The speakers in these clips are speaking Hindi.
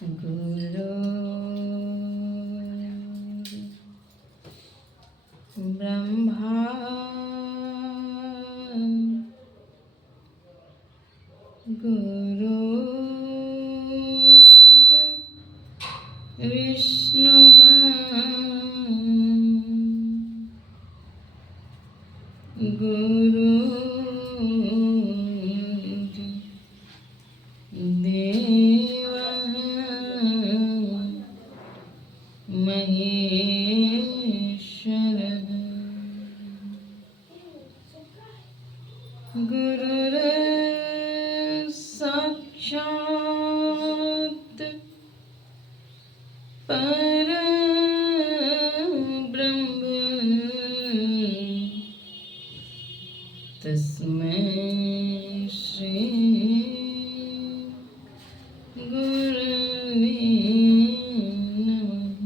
गुरु ब्रह्मा गुरु विष्णु गुरु देव महेश्वर गुरुर् साक्षात् परब्रह्म तस्मै श्री गुरवे नमः।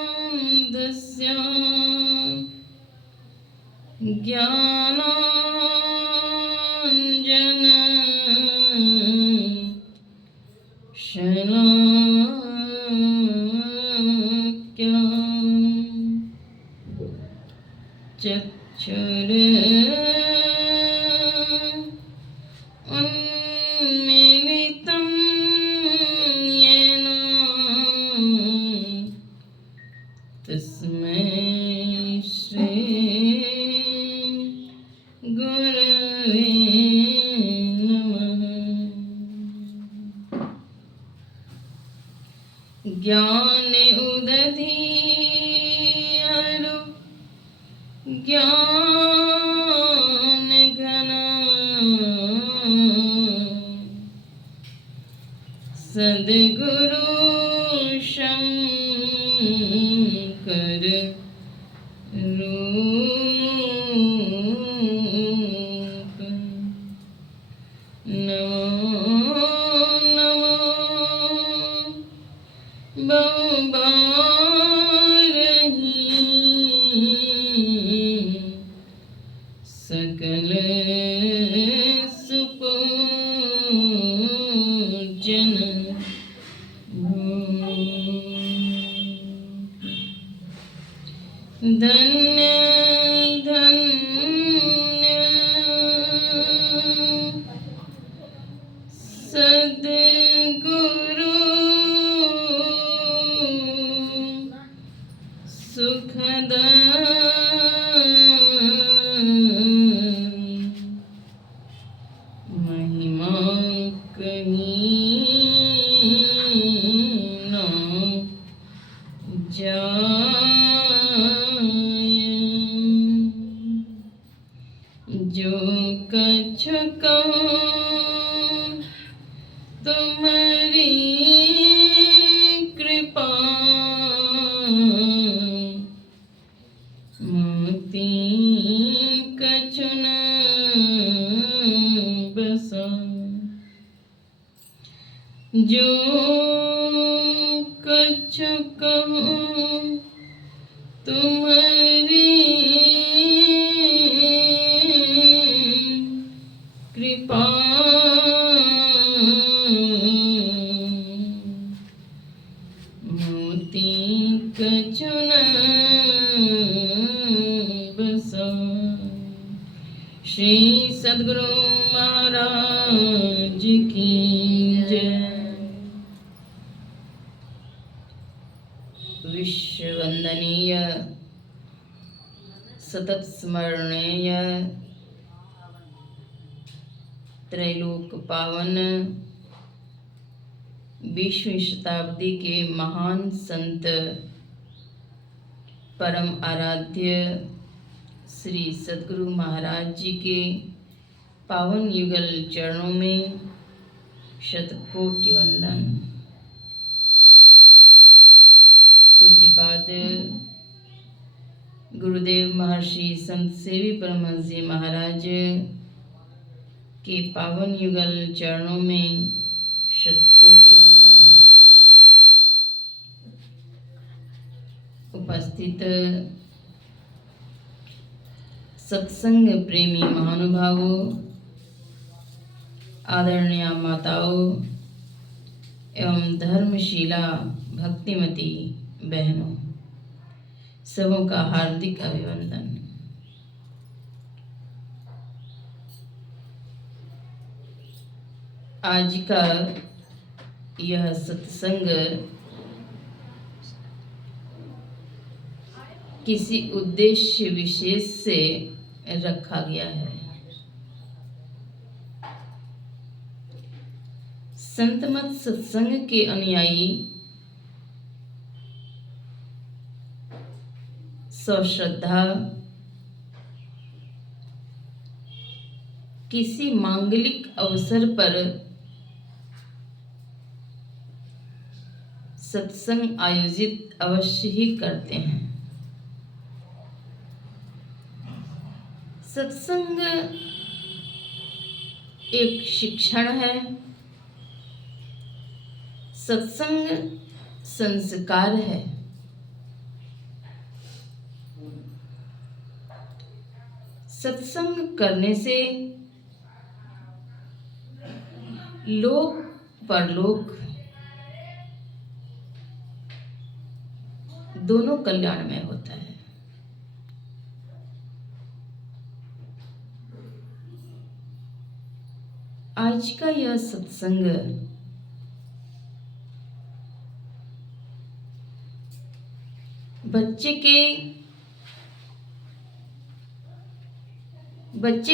अज्ञानतिमिरान्धस्य ज्ञानाञ्जन शलाक्या उन्मीलितं येन तस्मै श्री गुरवे नमः। ज्ञान उदधीयरो ज्ञान घन सद्गुरु शंकर रूप नमो नमो बहुबारही सकल सुपूजन धन्य धन्य सद्गुरु सुखद महिमा कहीं न जाए। जो कछ कहूँ तुम्हारी कृपा मोती कछु न बसा। जो कछ कहूँ तुम्हारी कृपा मोती कछु न बसा। श्री सद्गुरु महाराज की जय। विश्व वंदनीय सतत स्मरणीय त्रैलोक पावन 20वीं शताब्दी के महान संत परम आराध्य श्री सद्गुरु महाराज जी के पावन युगल चरणों में शतकोटि वंदन। पूज्यपाद गुरुदेव महर्षि संत सेवी परमहंस जी महाराज के पावन युगल चरणों में शतकोटि वंदन। उपस्थित सत्संग प्रेमी महानुभावों, आदरणीय माताओं एवं धर्मशीला भक्तिमती बहनों, सबों का हार्दिक अभिनंदन। आज का यह सत्संग किसी उद्देश्य विशेष से रखा गया है। संतमत सत्संग के अनुयायी सश्रद्धा किसी मांगलिक अवसर पर सत्संग आयोजित अवश्य ही करते हैं। सत्संग एक शिक्षण है, सत्संग संस्कार है। सत्संग करने से लोक परलोक दोनों कल्याणमय होता है। आज का यह सत्संग बच्चे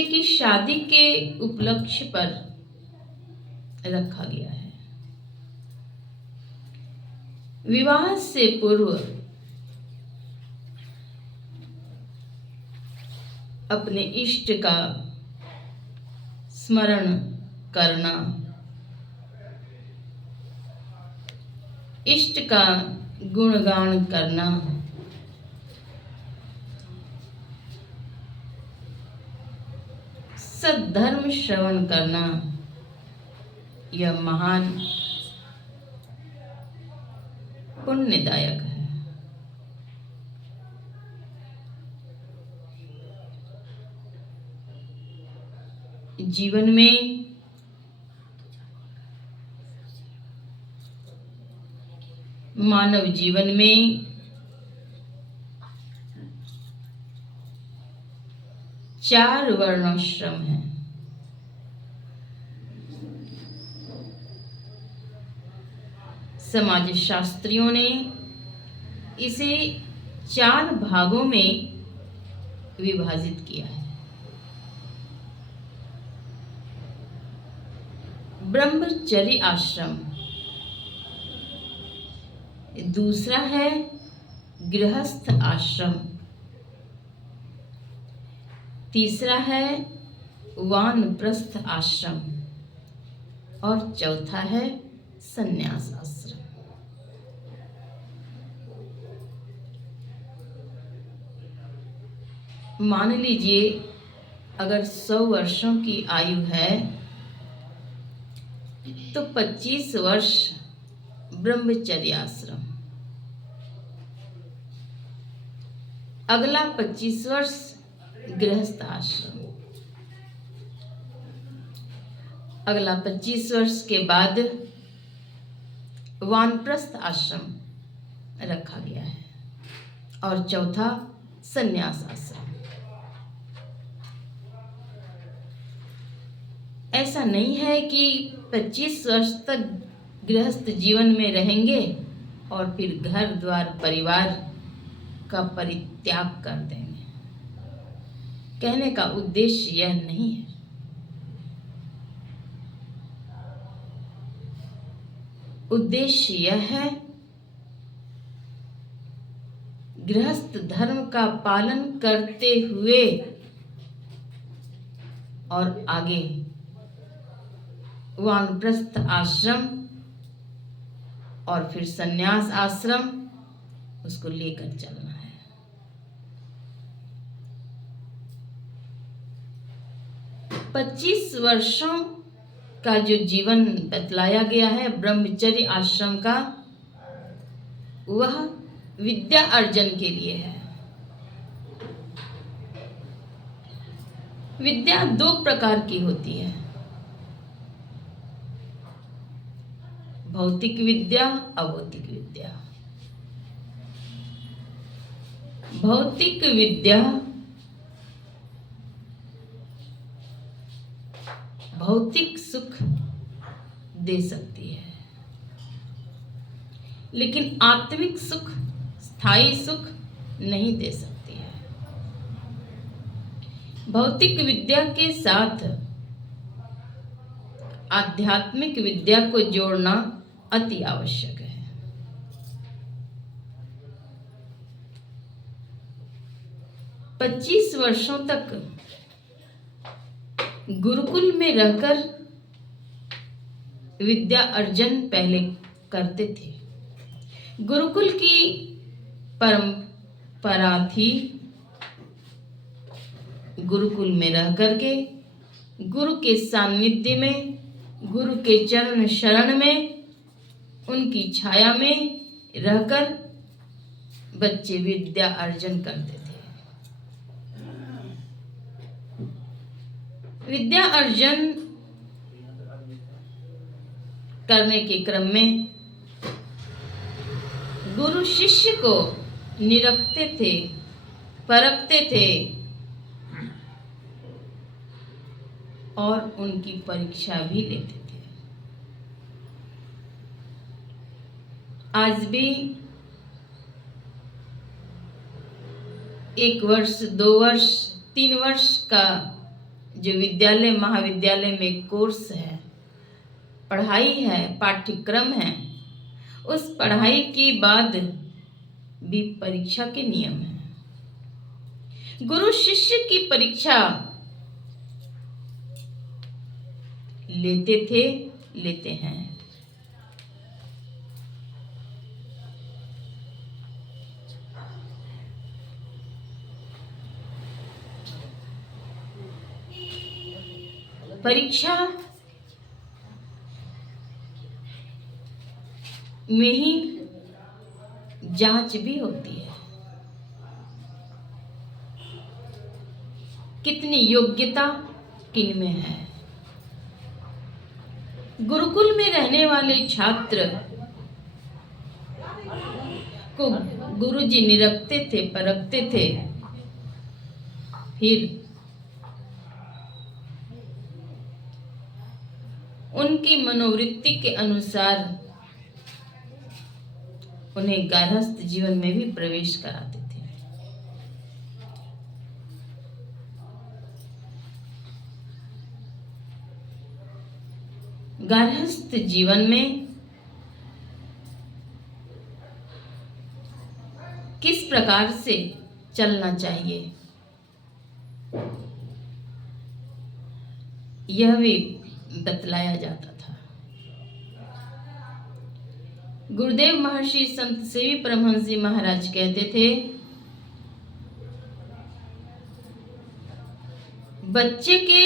की शादी के उपलक्ष्य पर रखा गया है। विवाह से पूर्व अपने इष्ट का स्मरण करना, इष्ट का गुणगान करना, सद्धर्म श्रवण करना, यह महान पुण्यदायक है। जीवन में मानव जीवन में चार वर्णाश्रम हैं। समाज शास्त्रियों ने इसे चार भागों में विभाजित किया है। ब्रह्मचर्य आश्रम, दूसरा है गृहस्थ आश्रम, तीसरा है वानप्रस्थ आश्रम और चौथा है संन्यास आश्रम। मान लीजिए अगर 100 वर्षों की आयु है तो 25 वर्ष ब्रह्मचर्य आश्रम, अगला 25 वर्ष गृहस्थ आश्रम, अगला 25 वर्ष के बाद वानप्रस्थ आश्रम रखा गया है और चौथा संन्यास आश्रम। ऐसा नहीं है कि 25 वर्ष तक गृहस्थ जीवन में रहेंगे और फिर घर द्वार परिवार का परित्याग कर देंगे। कहने का उद्देश्य यह नहीं है। उद्देश्य यह है गृहस्थ धर्म का पालन करते हुए और आगे वानप्रस्थ आश्रम और फिर संन्यास आश्रम उसको लेकर चलना है। पच्चीस वर्षों का जो जीवन बतलाया गया है ब्रह्मचर्य आश्रम का, वह विद्या अर्जन के लिए है। विद्या दो प्रकार की होती है, भौतिक विद्या, अभौतिक विद्या। भौतिक विद्या भौतिक सुख दे सकती है, लेकिन आत्मिक सुख, स्थायी सुख नहीं दे सकती है। भौतिक विद्या के साथ आध्यात्मिक विद्या को जोड़ना अति आवश्यक है। पच्चीस वर्षों तक गुरुकुल में रहकर विद्या अर्जन पहले करते थे। गुरुकुल की परंपरा थी गुरुकुल में रह करके गुरु के सानिध्य में, गुरु के चरण शरण में, उनकी छाया में रहकर बच्चे विद्या अर्जन करते थे। विद्या अर्जन करने के क्रम में गुरु शिष्य को निरखते थे, परखते थे और उनकी परीक्षा भी लेते थे। आज भी 1 वर्ष, 2 वर्ष, 3 वर्ष का जो विद्यालय महाविद्यालय में कोर्स है, पढ़ाई है, पाठ्यक्रम है, उस पढ़ाई के बाद भी परीक्षा के नियम हैं। गुरु शिष्य की परीक्षा लेते थे, लेते हैं। परीक्षा में ही जांच भी होती है, कितनी योग्यता किन में है। गुरुकुल में रहने वाले छात्र को गुरुजी निरखते थे, परखते थे, फिर उनकी मनोवृत्ति के अनुसार उन्हें गारहस्थ जीवन में भी प्रवेश कराते थे। गारहस्थ जीवन में किस प्रकार से चलना चाहिए, यह भी बतलाया जाता था। गुरुदेव महर्षि संत सेवी परमहंस जी महाराज कहते थे, बच्चे के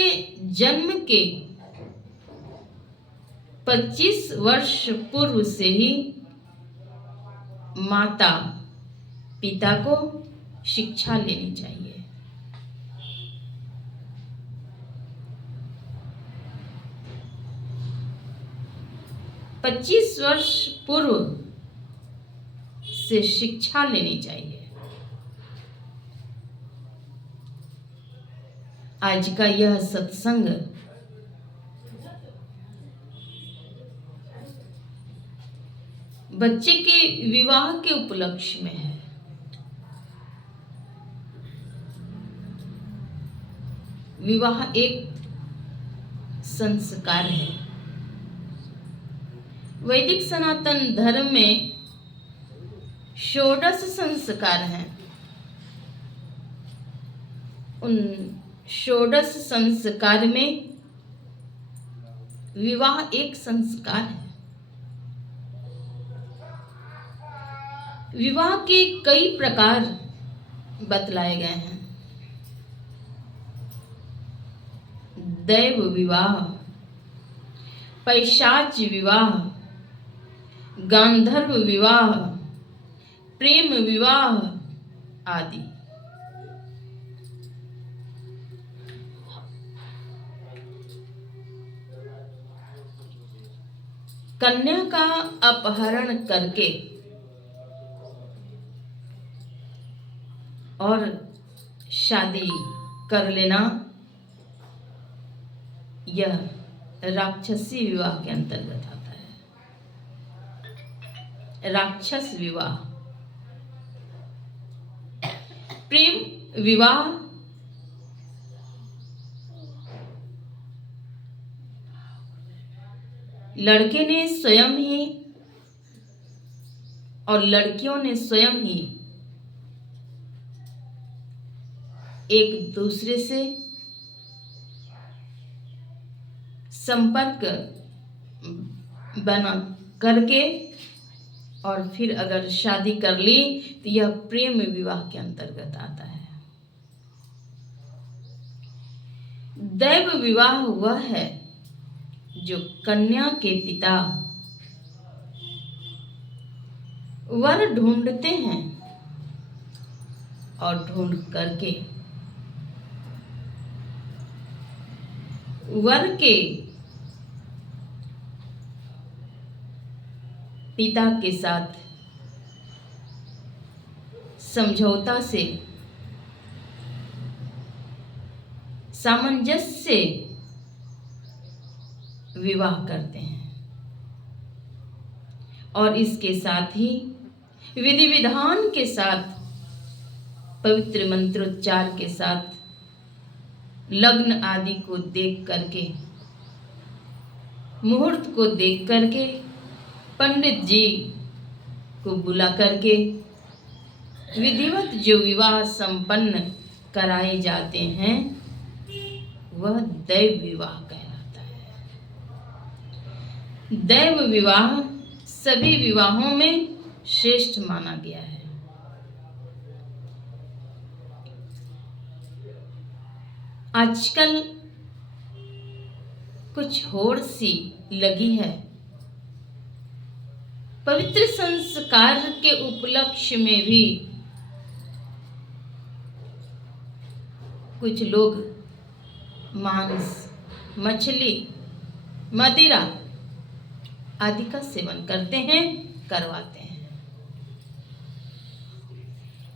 जन्म के 25 वर्ष पूर्व से ही माता पिता को शिक्षा लेनी चाहिए। 25 वर्ष पूर्व से शिक्षा लेनी चाहिए। आज का यह सत्संग बच्चे के विवाह के उपलक्ष्य में है। विवाह एक संस्कार है। वैदिक सनातन धर्म में 16 संस्कार हैं। उन 16 संस्कार में विवाह एक संस्कार है। विवाह के कई प्रकार बतलाए गए हैं। दैव विवाह, पैशाच विवाह, गांधर्व विवाह, प्रेम विवाह आदि। कन्या का अपहरण करके और शादी कर लेना यह राक्षसी विवाह के अंतर्गत आता है। राक्षस विवाह, प्रेम विवाह लड़के ने स्वयं ही और लड़कियों ने स्वयं ही एक दूसरे से संपर्क बना करके और फिर अगर शादी कर ली तो यह प्रेम विवाह के अंतर्गत आता है। दैव विवाह वह है जो कन्या के पिता वर ढूंढते हैं और ढूंढ करके वर के पिता के साथ समझौता से, सामंजस्य से विवाह करते हैं और इसके साथ ही विधि विधान के साथ, पवित्र मंत्रोच्चार के साथ लग्न आदि को देख करके, मुहूर्त को देख करके, पंडित जी को बुला करके विधिवत जो विवाह संपन्न कराए जाते हैं वह दैव विवाह कहलाता है। दैव विवाह सभी विवाहों में श्रेष्ठ माना गया है। आजकल कुछ होड़ सी लगी है, पवित्र संस्कार के उपलक्ष्य में भी कुछ लोग मांस, मछली, मदिरा आदि का सेवन करते हैं, करवाते हैं।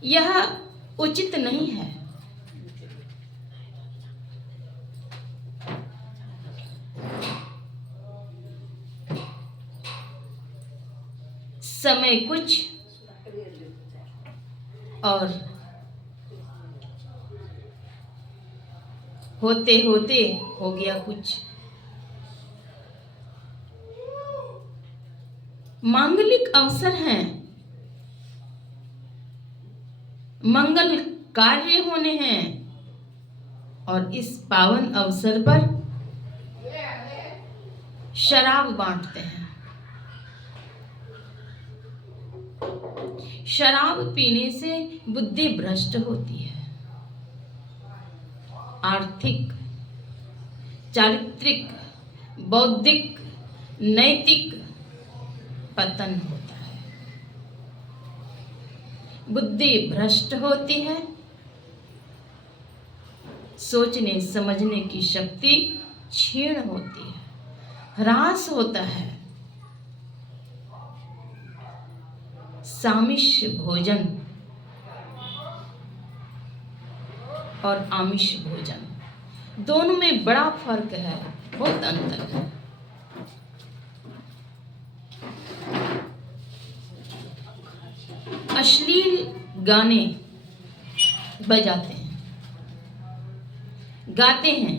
यह उचित नहीं है। समय कुछ और होते होते हो गया कुछ। मांगलिक अवसर हैं, मंगल कार्य होने हैं और इस पावन अवसर पर शराब बांटते हैं। शराब पीने से बुद्धि भ्रष्ट होती है, आर्थिक, चारित्रिक, बौद्धिक, नैतिक पतन होता है, बुद्धि भ्रष्ट होती है, सोचने समझने की शक्ति क्षीण होती है, ह्रास होता है। सामिष्य भोजन और आमिष भोजन दोनों में बड़ा फर्क है, बहुत अंतर है। अश्लील गाने बजाते हैं, गाते हैं,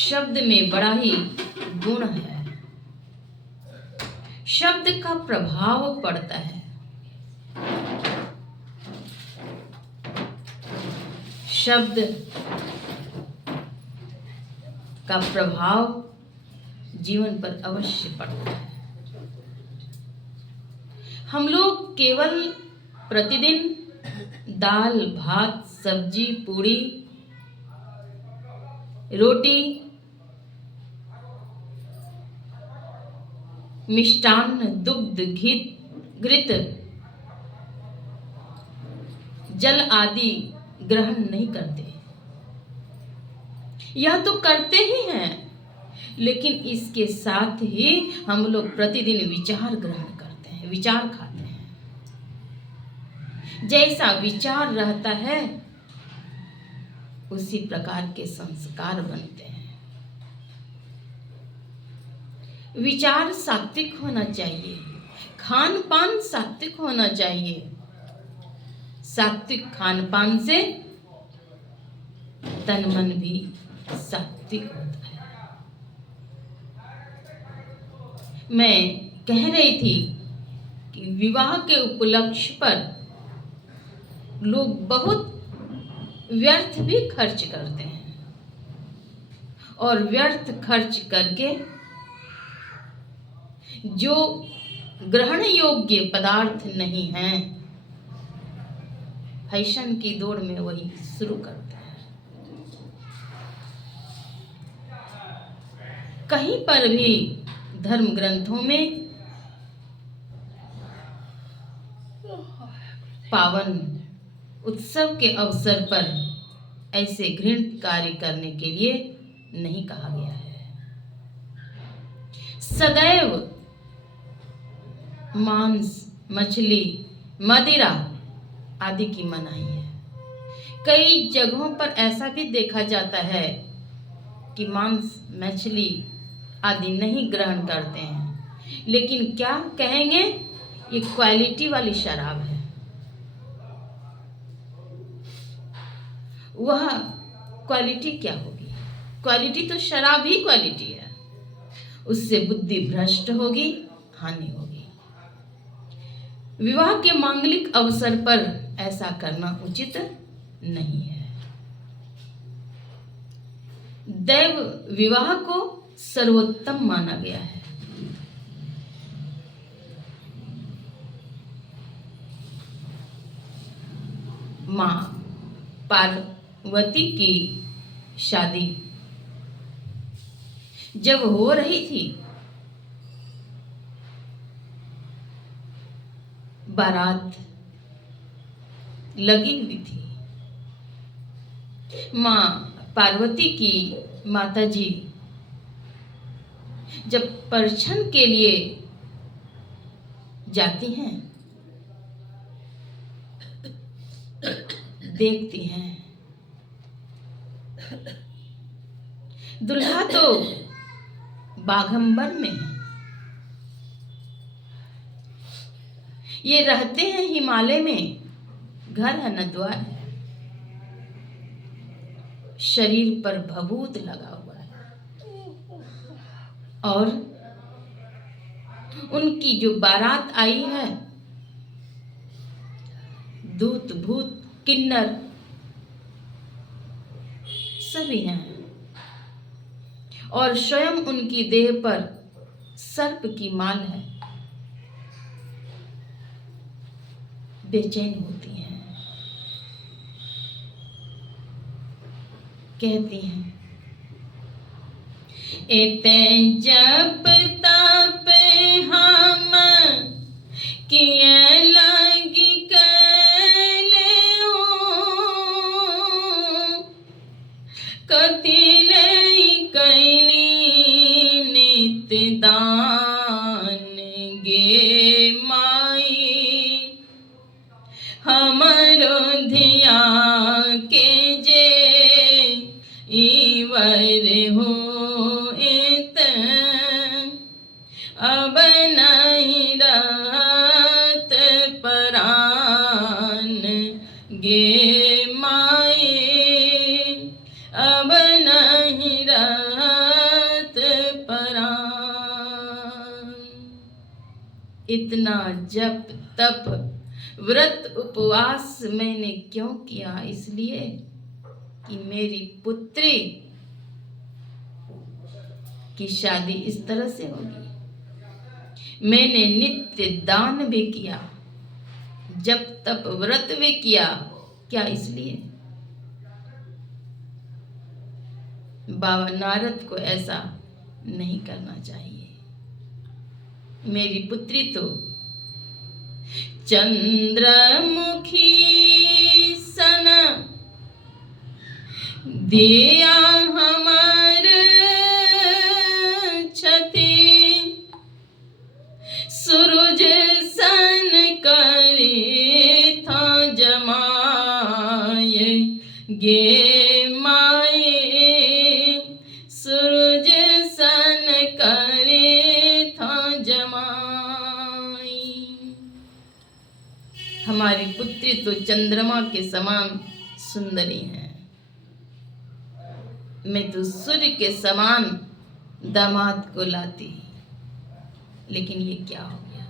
शब्द में बड़ा ही गुण है, शब्द का प्रभाव पड़ता है। शब्द का प्रभाव जीवन पर अवश्य पड़ता है। हम लोग केवल प्रतिदिन दाल, भात, सब्जी, पूड़ी, रोटी, मिष्टान्न, दुग्ध, घी, घृत, जल आदि ग्रहण नहीं करते। यह तो करते ही हैं, लेकिन इसके साथ ही हम लोग प्रतिदिन विचार ग्रहण करते हैं, विचार खाते हैं। जैसा विचार रहता है उसी प्रकार के संस्कार बनते हैं। विचार सात्विक होना चाहिए, खान पान सात्विक होना चाहिए। सात्विक खान पान से तन मन भी सात्विक होता है। मैं कह रही थी कि विवाह के उपलक्ष्य पर लोग बहुत व्यर्थ भी खर्च करते हैं और व्यर्थ खर्च करके जो ग्रहण योग्य पदार्थ नहीं हैं, फैशन की दौड़ में वही शुरू करते हैं। कहीं पर भी धर्म ग्रंथों में पावन उत्सव के अवसर पर ऐसे घृणित कार्य करने के लिए नहीं कहा गया है। सदैव मांस, मछली, मदिरा आदि की मनाही है। कई जगहों पर ऐसा भी देखा जाता है कि मांस, मछली आदि नहीं ग्रहण करते हैं, लेकिन क्या कहेंगे, ये क्वालिटी वाली शराब है। वह क्वालिटी क्या होगी? क्वालिटी तो शराब ही क्वालिटी है। उससे बुद्धि भ्रष्ट होगी, हानि होगी। विवाह के मांगलिक अवसर पर ऐसा करना उचित नहीं है। दैव विवाह को सर्वोत्तम माना गया है। मां पार्वती की शादी जब हो रही थी, बारात लगी हुई थी। मां पार्वती की माताजी जब परछन के लिए जाती हैं, देखती हैं दुल्हा तो बाघंबर में है। ये रहते हैं हिमालय में, घर हरिद्वार है, शरीर पर भभूत लगा हुआ है और उनकी जो बारात आई है, दूत भूत किन्नर सभी हैं और स्वयं उनकी देह पर सर्प की माल है। बेचैन होती हैं, कहती हैं, एते जप तप हम किए लगी कैले कति ले कैली नित्य दान गे माई हमरो धिया के जे ईवर हो इत अब नहीं रहत परान गे माई अब नहीं रहत परान। इतना जप तप व्रत उपवास मैंने क्यों किया? इसलिए कि मेरी पुत्री की शादी इस तरह से होगी। मैंने नित्य दान भी किया, जप तप व्रत भी किया। क्या? इसलिए बाबा नारद को ऐसा नहीं करना चाहिए। मेरी पुत्री तो चंद्रमुखी सन दिया हमार गे माए सूरज सन करे था जमाई। हमारी पुत्री तो चंद्रमा के समान सुंदरी है, मैं तो सूर्य के समान दामाद को लाती, लेकिन ये क्या हो गया।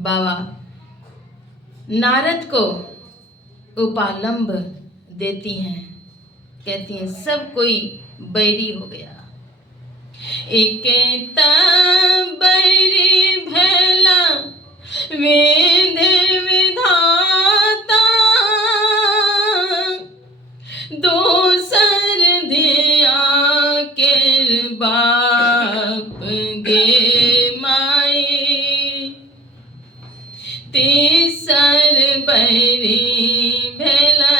बाबा नारद को उपालंब देती हैं, कहती हैं सब कोई बैरी हो गया। एक बैरी भैला वेद विधाता, दोसर धिया के बाप गे माई, तीसर बैरी भेला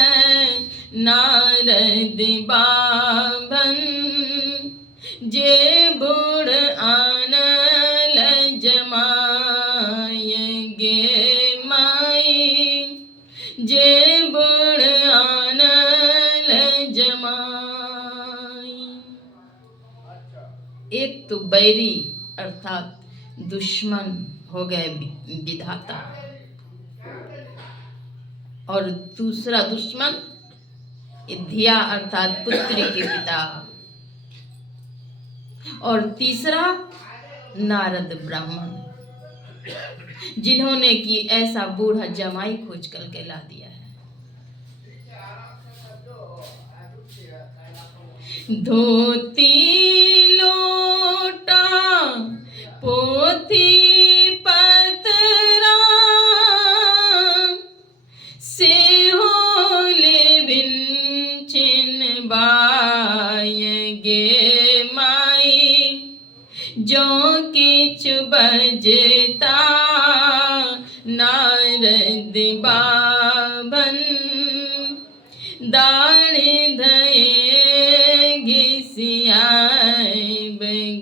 नारद बाभन, जे बूढ़ आनल जमाय गे माई, जे बूढ़ आनल जमाई। एक तो बैरी अर्थात दुश्मन हो गए विधाता, और दूसरा दुश्मन धिया अर्थात पुत्री के पिता, और तीसरा नारद ब्राह्मण, जिन्होंने कि ऐसा बूढ़ा जमाई खोज करके ला दिया है। धोती लोटा पोथी पतरा, से होले बिन बाय गे माई, जो किछ बजता नारद बाभन, दाढ़ी धये घिसियाब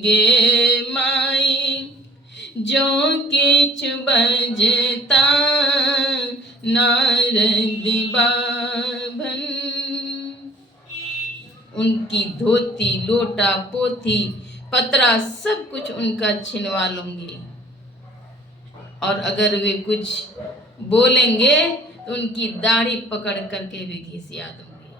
गे माई, जो किछ बजता नारद बाभन। उनकी धोती लोटा पोथी पतरा सब कुछ उनका छिनवा लूंगी, और अगर वे कुछ बोलेंगे तो उनकी दाढ़ी पकड़ करके भी घिसिया दूंगी।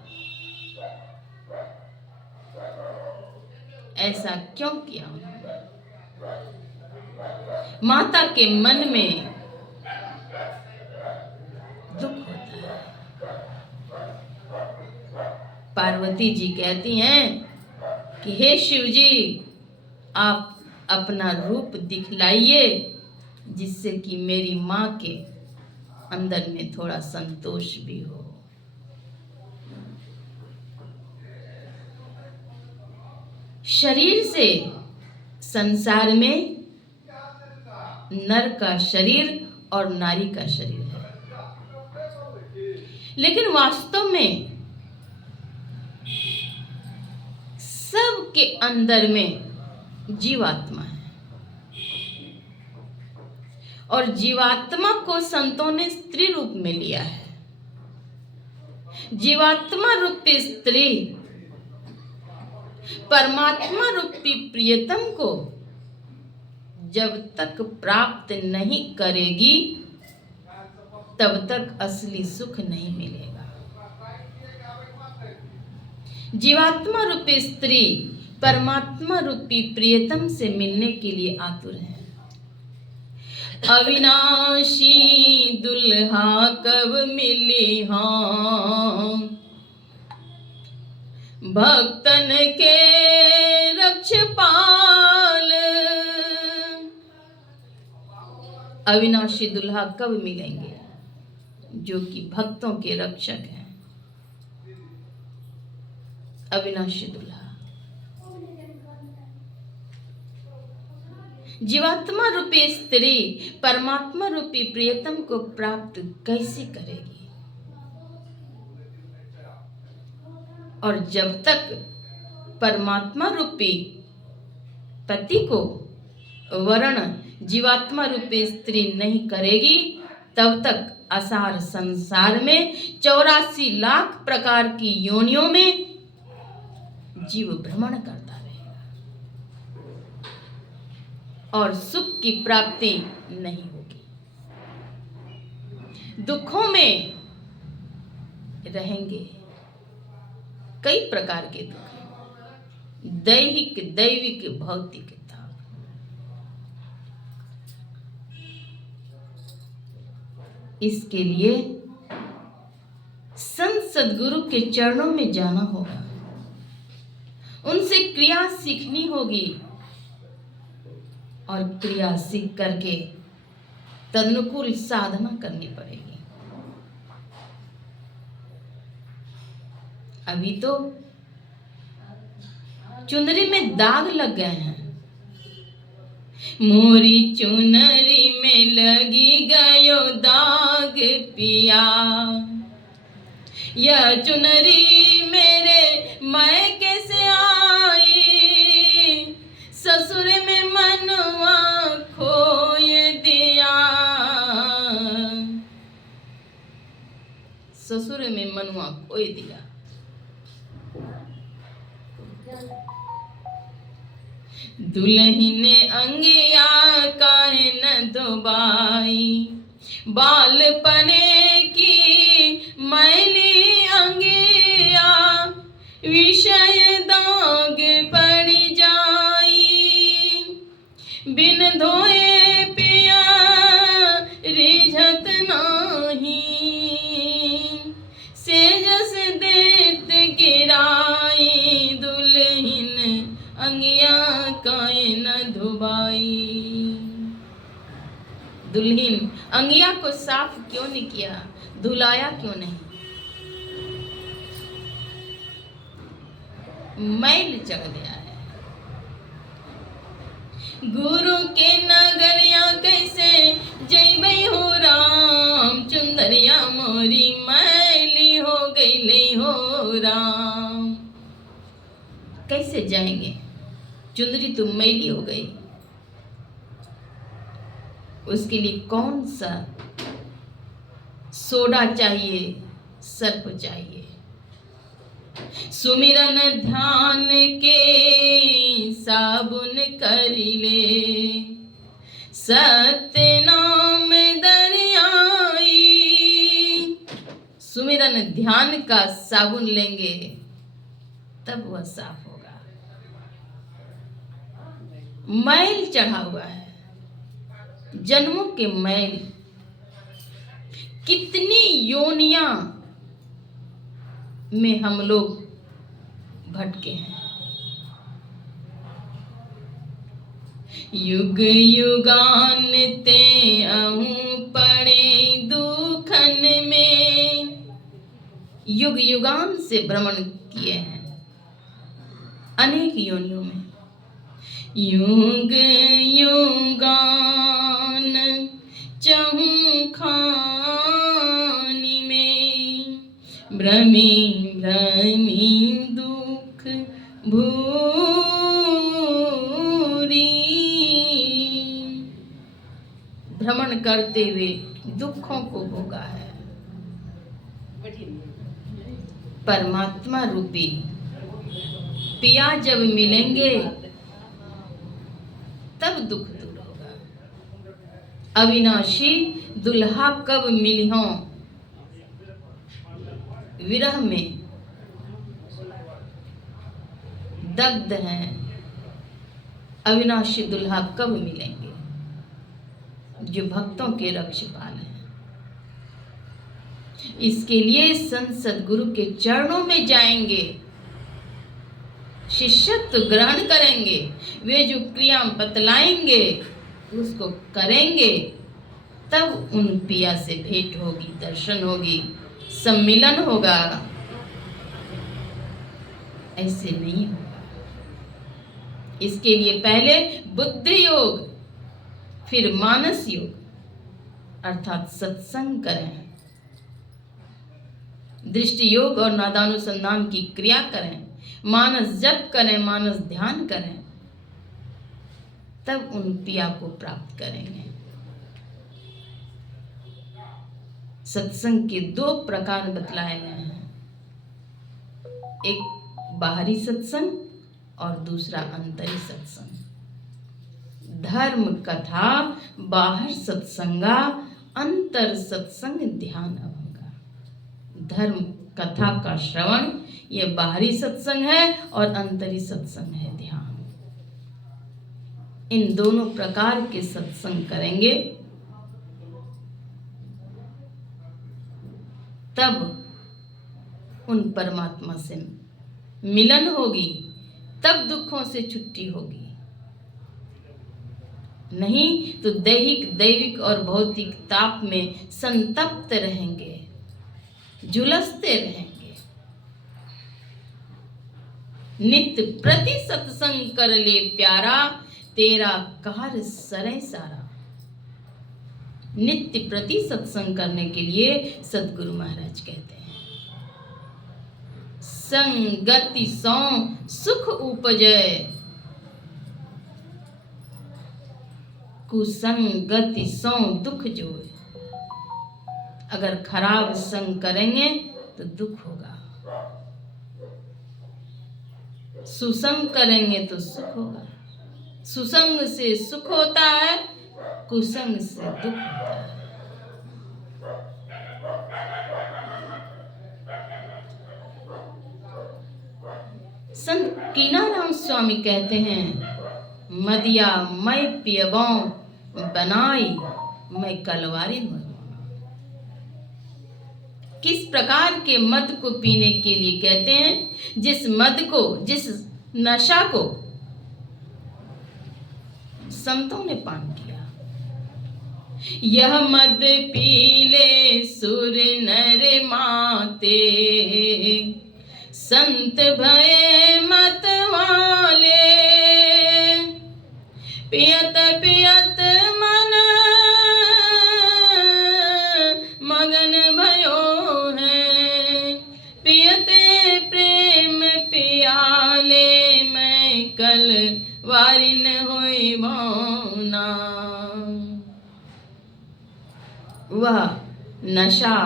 ऐसा क्यों किया उन्होंने? माता के मन में दुख होता है। पार्वती जी कहती हैं कि हे शिव जी, आप अपना रूप दिखलाइए, जिससे कि मेरी माँ के अंदर में थोड़ा संतोष भी हो। शरीर से संसार में नर का शरीर और नारी का शरीर है, लेकिन वास्तव में सबके अंदर में जीवात्मा है, और जीवात्मा को संतों ने स्त्री रूप में लिया है। जीवात्मा रूपी स्त्री परमात्मा रूपी प्रियतम को जब तक प्राप्त नहीं करेगी, तब तक असली सुख नहीं मिलेगा। जीवात्मा रूपी स्त्री परमात्मा रूपी प्रियतम से मिलने के लिए आतुर है। अविनाशी दुल्हा कब मिली हाँ, भक्तन के रक्षपाल। अविनाशी दुल्हा कब मिलेंगे? जो कि भक्तों के रक्षक हैं। अविनाशी दुल्हा जीवात्मा रूपी स्त्री परमात्मा रूपी प्रियतम को प्राप्त कैसे करेगी? और जब तक परमात्मा रूपी पति को वर्ण जीवात्मा रूपी स्त्री नहीं करेगी, तब तक असार संसार में 84 लाख प्रकार की योनियों में जीव भ्रमण करता रहेगा और सुख की प्राप्ति नहीं होगी, दुखों में रहेंगे। कई प्रकार के दुख, दैहिक, दैविक, भौतिक। इसके लिए संत सद्गुरु के चरणों में जाना होगा, उनसे क्रिया सीखनी होगी और क्रिया सीख करके तदनुकूल साधना करनी पड़ेगी। अभी तो चुनरी में दाग लग गए हैं, मोरी चुनरी में लगी गयो दाग पिया, यह चुनरी मेरे मैं कैसे आई, ससुर में मनवा खोए दिया, ससुर में मनवा खोए दिया। दुल्हन अंगिया काहे न दुबाई, बालपने की मैली अंगिया, विषय दाग पड़ जाई, बिन धोए पिया रिझत नाही, सेजस देत गिराई, दुल्हन अंगिया काहे न धुबाई। दुल्हन अंगिया को साफ क्यों नहीं किया, धुलाया क्यों नहीं? मैल चढ़ गया है। गुरु के नगरिया कैसे जइबै हो राम, चुंदरिया मोरी मैली हो गई हो राम। कैसे जाएंगे, चुंदरी तो मैली हो गई। उसके लिए कौन सा सोडा चाहिए, सर्फ चाहिए। सुमिरन ध्यान के साबुन करिले, सत्य नाम दरियाई। सुमिरन ध्यान का साबुन लेंगे तब वह साफ होगा। मैल चढ़ा हुआ है, जन्मों के मैल, कितनी योनियां में हम लोग भटके हैं। युग युगान ते अहूं पड़े दुखन में, युग युगान से भ्रमण किए हैं अनेक योनियों में। युग युगान चहूं खानी में, भ्रमी भ्रमी दुख भूरी। भ्रमण करते हुए दुखों को भोगा है। परमात्मा रूपी पिया जब मिलेंगे तब दुख दूर होगा। अविनाशी दुल्हा कब मिलिहों, विरह में दग्ध हैं। अविनाशी दुल्हा कब मिलेंगे, जो भक्तों के रक्षपाल हैं। इसके लिए संत सद्गुरु के चरणों में जाएंगे, शिष्यत्व ग्रहण करेंगे, वे जो क्रिया बतलाएंगे उसको करेंगे, तब उन पिया से भेंट होगी, दर्शन होगी, सम्मिलन होगा। ऐसे नहीं होगा। इसके लिए पहले बुद्धि योग, फिर मानस योग अर्थात सत्संग करें, दृष्टि योग और नादानुसंधान की क्रिया करें, मानस जप करें, मानस ध्यान करें, तब उन पिया को प्राप्त करेंगे। सत्संग के दो प्रकार बतलाए गए हैं, एक बाहरी सत्संग और दूसरा अंतरी सत्संग। धर्म कथा बाहर सत्संगा, अंतर सत्संग ध्यान अभंगा। धर्म कथा का श्रवण ये बाहरी सत्संग है और अंतरी सत्संग है ध्यान। इन दोनों प्रकार के सत्संग करेंगे तब उन परमात्मा से मिलन होगी, तब दुखों से छुट्टी होगी। नहीं तो दैहिक दैविक और भौतिक ताप में संतप्त रहेंगे, झुलसते रहेंगे। नित्य प्रति सत्संग कर ले प्यारा, तेरा कार्य सरे सारा। नित्य प्रति सत्संग करने के लिए सदगुरु महाराज कहते हैं, संगति सौ सुख उपजय, कुसंगति सौ दुख जोय। अगर खराब संग करेंगे तो दुख होगा, सुसंग करेंगे तो सुख होगा। सुसंग से सुख होता है, कुसंग से दुख होता है। संत कीनाराम स्वामी कहते हैं, मदिया मैं पियबों बनाई, मैं कलवारी मरवाना। किस प्रकार के मद को पीने के लिए कहते हैं? जिस मद को, जिस नशा को संतों ने पान किया। यह मद पीले सुर नर माते, संत भये मत वाले। पियत पियत मन मगन भयो है, पियते प्रेम पियाले, मैं कल वारिन होई मौना। वह नशा,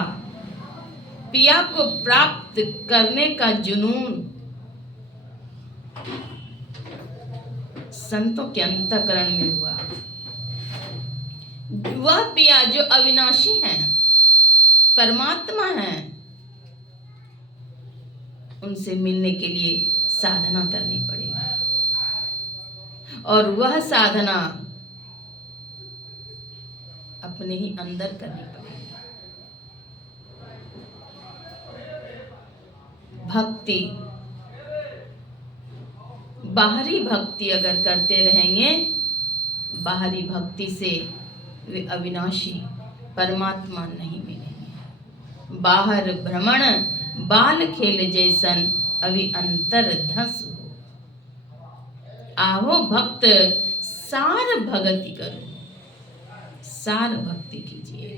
पिया को प्राप्त करने का जुनून संतों के अंतःकरण में हुआ। वह पिया जो अविनाशी है, परमात्मा है, उनसे मिलने के लिए साधना करनी पड़ेगी। और वह साधना अपने ही अंदर करनी पड़ेगी। भक्ति, बाहरी भक्ति अगर करते रहेंगे, बाहरी भक्ति से वे अविनाशी परमात्मा नहीं मिलेंगे। बाहर भ्रमण बाल खेल जैसन, अभी अंतर धस हो। आहो भक्त सार भगति करो, सार भक्ति कीजिए,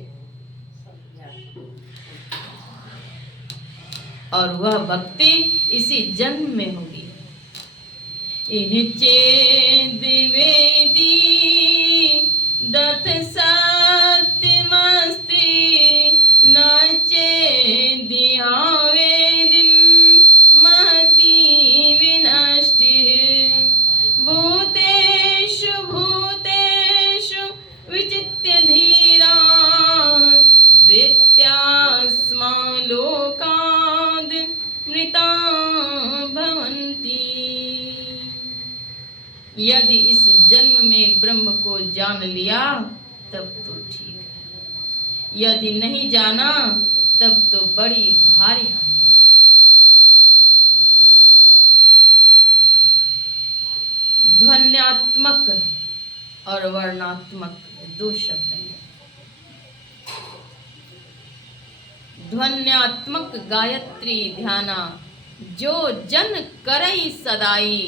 और वह भक्ति इसी जन्म में होगी। चेद वेदी दथ सत्य मस्ती, नाचे दियावे दिन महती विनष्टि। भूतेषु भूतेषु विचित्य धीरा, प्रीत्यास्मा लोकाद् मृता भवन्ति। यदि इस जन्म में ब्रह्म को जान लिया तब तो ठीक है, यदि नहीं जाना तब तो बड़ी भारी हानि है। ध्वन्यात्मक और वर्णात्मक दो शब्द हैं। ध्वन्यात्मक गायत्री ध्याना, जो जन करई सदाई,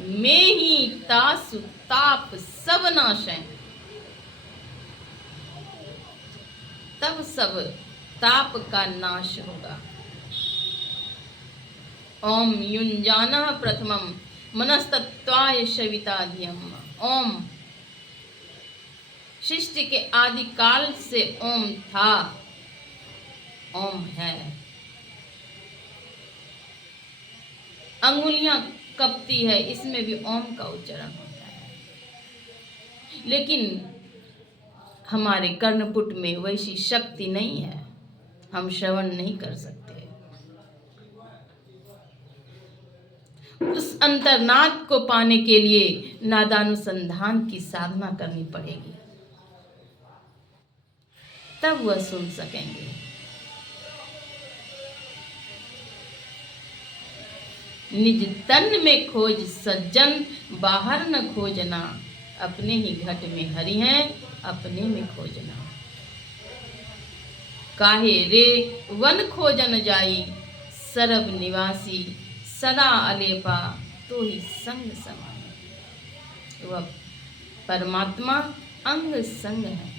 में ही तासु ताप सब नाशै। तब सब ताप का नाश होगा। ओम युंजानः प्रथमम मनस्तत्वाय सविताधियम। ओम सृष्टि के आदि काल से ओम था, ओम है। अंगुलियां कपती है, इसमें भी ओम का उच्चारण होता है, लेकिन हमारे कर्णपुट में वैसी शक्ति नहीं है, हम श्रवण नहीं कर सकते। उस अंतर्नाद को पाने के लिए नादानुसंधान की साधना करनी पड़ेगी, तब वह सुन सकेंगे। निज तन में खोज सज्जन, बाहर न खोजना, अपने ही घट में हरि हैं, अपने में खोजना। काहे रे वन खोजन जाई, सरब निवासी, सदा अलेपा, तो ही संग समाई। वह परमात्मा अंग संग है,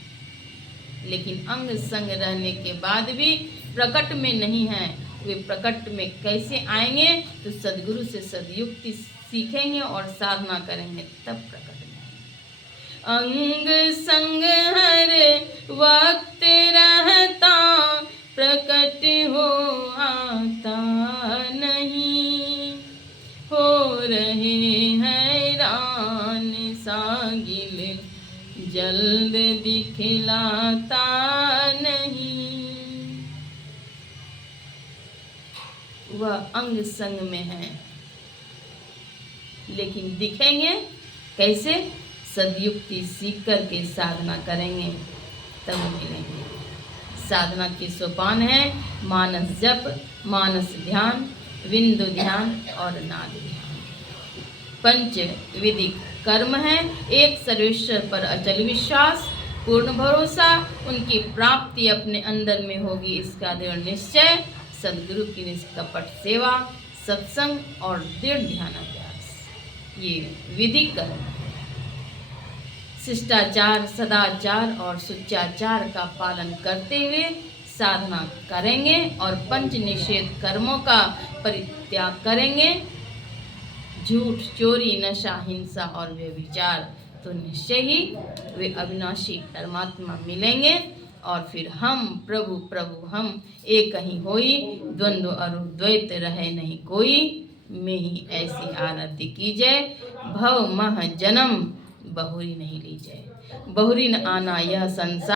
लेकिन अंग संग रहने के बाद भी प्रकट में नहीं है। वे प्रकट में कैसे आएंगे? तो सदगुरु से सदयुक्ति सीखेंगे और साधना करेंगे, तब प्रकट में आएंगे। अंग संग हर वक्त रहता, प्रकट हो आता नहीं, हो रहे हैरान सागिल, जल्द दिखलाता नहीं। वह अंग संग में है, लेकिन दिखेंगे कैसे? सदयुक्ति सीख करके साधना करेंगे तब मिलेंगे। साधना के सोपान है मानस जप, मानस ध्यान, बिंदु ध्यान और नाद ध्यान। पंच विधिक कर्म है। एक, सर्वेश्वर पर अचल विश्वास, पूर्ण भरोसा, उनकी प्राप्ति अपने अंदर में होगी इसका दृढ़ निश्चय। सदगुरु की निष्कपट सेवा, सत्संग और दृढ़ ध्यानाभ्यास, ये विधिक कर्म है। शिष्टाचार, सदाचार और सुचाचार का पालन करते हुए साधना करेंगे और पंच निषेध कर्मों का परित्याग करेंगे। झूठ, चोरी, नशा, हिंसा और व्यभिचार, तो निश्चय ही वे अविनाशी परमात्मा मिलेंगे। और फिर हम प्रभु प्रभु हम एक ही होई, द्वंद्व अरु द्वैत रहे नहीं कोई, में ही ऐसी आरती कीजिए। भव मह जन्म बहुरी नहीं लीजिए, बहुरी न आना यह संसार।